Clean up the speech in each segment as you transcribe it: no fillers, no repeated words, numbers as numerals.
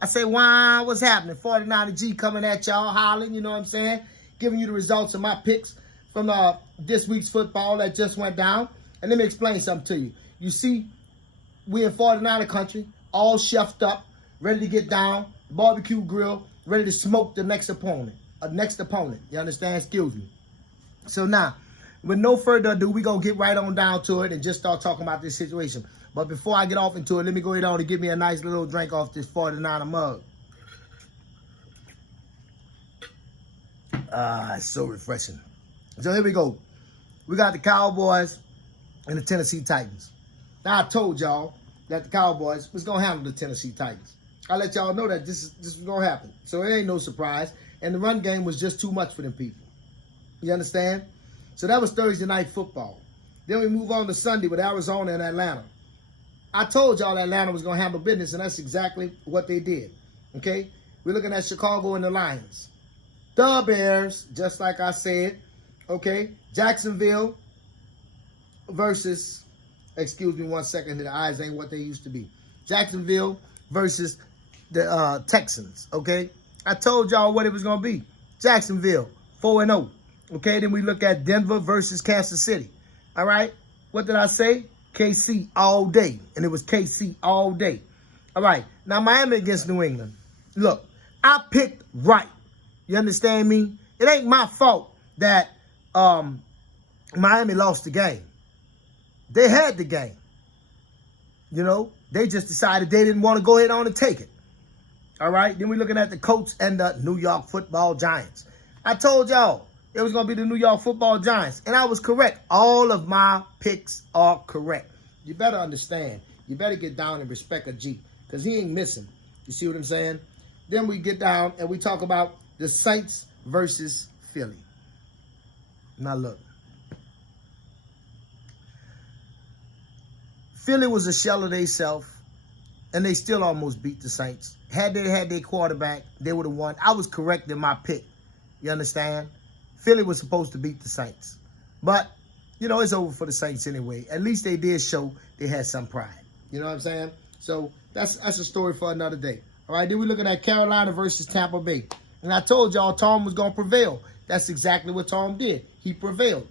I say, wow, what's happening? 49G coming at y'all, hollering, you know what I'm saying? Giving you the results of my picks from this week's football that just went down. And let me explain something to you. You see, we in 49er country, all chefed up, ready to get down, barbecue grill, ready to smoke the next opponent. You understand? Excuse me. So now, with no further ado, we're going to get right on down to it and just start talking about this situation. But before I get off into it, let me go ahead on and give me a nice little drink off this 49er mug. It's so refreshing. So here we go. We got the Cowboys and the Tennessee Titans. Now, I told y'all that the Cowboys was going to handle the Tennessee Titans. I let y'all know that this was going to happen. So it ain't no surprise. And the run game was just too much for them people. You understand? So that was Thursday night football. Then we move on to Sunday with Arizona and Atlanta. I told y'all Atlanta was going to handle business, and that's exactly what they did. Okay? We're looking at Chicago and the Lions. The Bears, just like I said. Okay? Jacksonville versus, excuse me one second, the eyes ain't what they used to be. Jacksonville versus the Texans. Okay? I told y'all what it was going to be. Jacksonville, 4-0. Okay? Then we look at Denver versus Kansas City. All right? What did I say? KC all day. And it was KC all day. All right. Now, Miami against New England. Look, I picked right. You understand me? It ain't my fault that Miami lost the game. They had the game. You know, they just decided they didn't want to go ahead on and take it. All right. Then we're looking at the Colts and the New York Football Giants. I told y'all it was going to be the New York Football Giants. And I was correct. All of my picks are correct. You better understand. You better get down and respect a G. Because he ain't missing. You see what I'm saying? Then we get down and we talk about the Saints versus Philly. Now look. Philly was a shell of themselves. And they still almost beat the Saints. Had they had their quarterback, they would have won. I was correct in my pick. You understand? Philly was supposed to beat the Saints. But, you know, it's over for the Saints anyway. At least they did show they had some pride. You know what I'm saying? So that's a story for another day. All right, then we're looking at Carolina versus Tampa Bay. And I told y'all Tom was going to prevail. That's exactly what Tom did. He prevailed.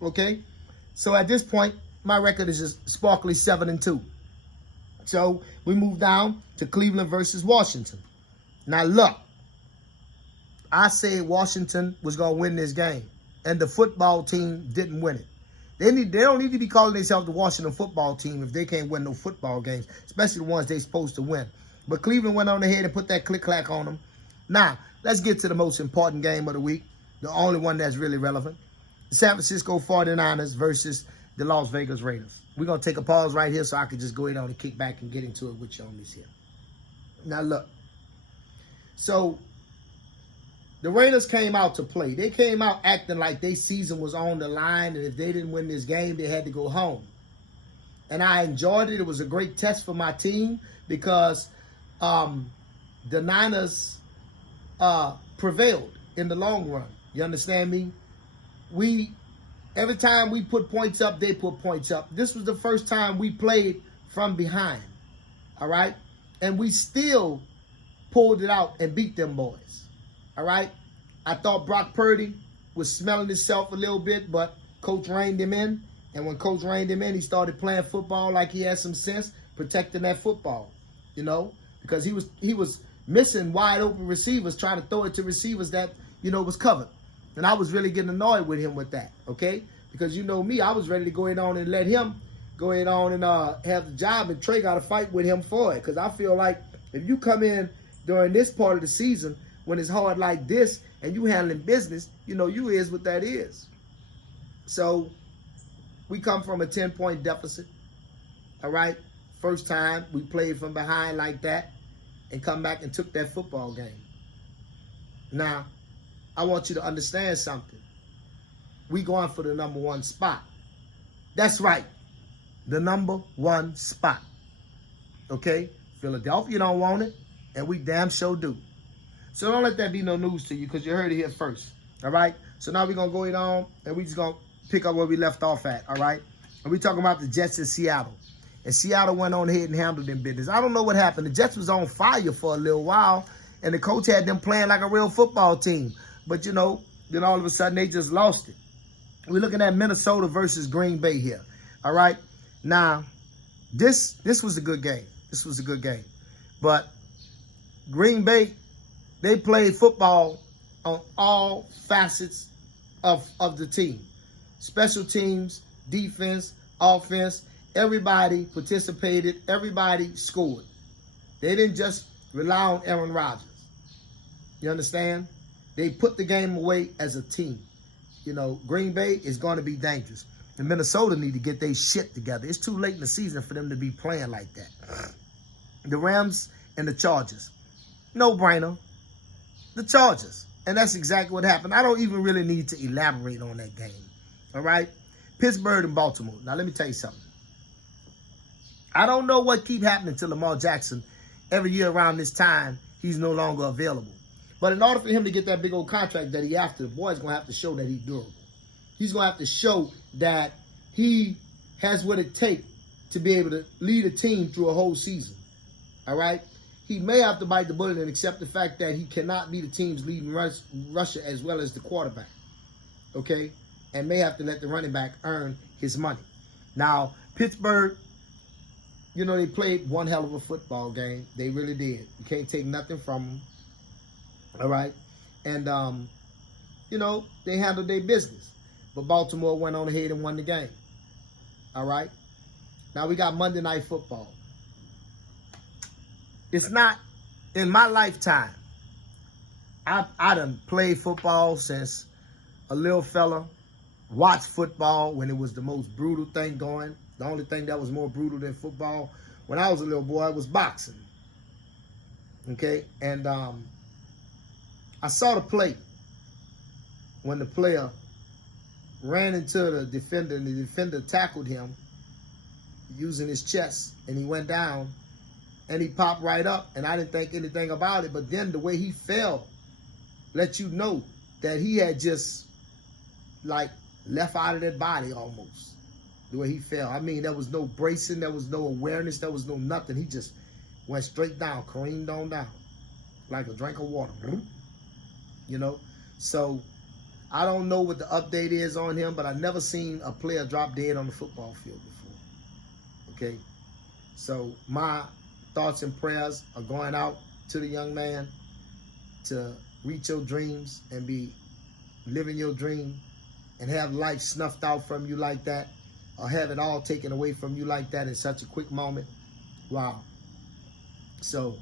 Okay? So at this point, my record is just sparkly 7-2. So we move down to Cleveland versus Washington. Now look. I said Washington was going to win this game, and the football team didn't win it. They don't need to be calling themselves the Washington football team if they can't win no football games, especially the ones they're supposed to win. But Cleveland went on ahead and put that click-clack on them. Now, let's get to the most important game of the week, the only one that's really relevant. The San Francisco 49ers versus the Las Vegas Raiders. We're going to take a pause right here so I can just go ahead on and kick back and get into it with you on this here. Now, look. So the Raiders came out to play. They came out acting like their season was on the line, and if they didn't win this game, they had to go home. And I enjoyed it. It was a great test for my team because the Niners prevailed in the long run. You understand me? Every time we put points up, they put points up. This was the first time we played from behind. All right? And we still pulled it out and beat them boys. All right? I thought Brock Purdy was smelling himself a little bit, but Coach reined him in. And when Coach reined him in, he started playing football like he had some sense, protecting that football, you know, because he was missing wide open receivers, trying to throw it to receivers that, you know, was covered. And I was really getting annoyed with him with that, okay? Because you know me, I was ready to go in on and let him go in on and have the job, and Trey got to fight with him for it. Because I feel like if you come in during this part of the season when it's hard like this and you handling business, you know, you is what that is. So we come from a 10-point deficit, all right? First time we played from behind like that and come back and took that football game. Now, I want you to understand something. We going for the number one spot. That's right. The number one spot. Okay? Philadelphia don't want it, and we damn sure do. So don't let that be no news to you because you heard it here first. All right? So now we're going to go on, and we just going to pick up where we left off at. All right? And we're talking about the Jets in Seattle. And Seattle went on ahead and handled them business. I don't know what happened. The Jets was on fire for a little while, and the coach had them playing like a real football team. But, then all of a sudden they just lost it. We're looking at Minnesota versus Green Bay here. All right? Now, this was a good game. This was a good game. But Green Bay, they played football on all facets of the team. Special teams, defense, offense, everybody participated, everybody scored. They didn't just rely on Aaron Rodgers. You understand? They put the game away as a team. Green Bay is going to be dangerous. And Minnesota need to get their shit together. It's too late in the season for them to be playing like that. The Rams and the Chargers. No brainer. The Chargers. And that's exactly what happened. I don't even really need to elaborate on that game. All right? Pittsburgh and Baltimore. Now, let me tell you something. I don't know what keep happening to Lamar Jackson. Every year around this time, he's no longer available. But in order for him to get that big old contract that he after, the boy's going to have to show that he's durable. He's going to have to show that he has what it takes to be able to lead a team through a whole season. All right? He may have to bite the bullet and accept the fact that he cannot be the team's leading rusher as well as the quarterback. Okay? And may have to let the running back earn his money. Now, Pittsburgh, they played one hell of a football game. They really did. You can't take nothing from them. All right? And, they handled their business. But Baltimore went on ahead and won the game. All right? Now we got Monday Night Football. It's not, in my lifetime, I done played football since a little fella, watched football when it was the most brutal thing going. The only thing that was more brutal than football when I was a little boy was boxing. Okay? And I saw the play when the player ran into the defender and the defender tackled him using his chest, and he went down and he popped right up, and I didn't think anything about it. But then the way he fell let you know that he had just like left out of that body almost. The way he fell. I mean, there was no bracing, there was no awareness, there was no nothing. He just went straight down, careened on down like a drink of water. So I don't know what the update is on him, but I've never seen a player drop dead on the football field before. Okay? So my thoughts and prayers are going out to the young man to reach your dreams and be living your dream and have life snuffed out from you like that, or have it all taken away from you like that in such a quick moment. Wow. So,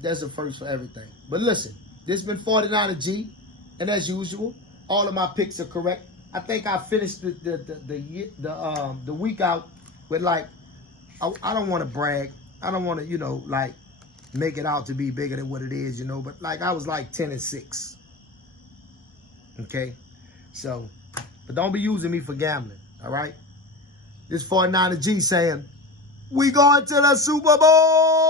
there's a first for everything. But listen, this has been 49G. And as usual, all of my picks are correct. I think I finished the week out with I don't want to brag. I don't want to, make it out to be bigger than what it is, but I was 10-6. Okay? So, but don't be using me for gambling, all right? This 49G saying, we going to the Super Bowl!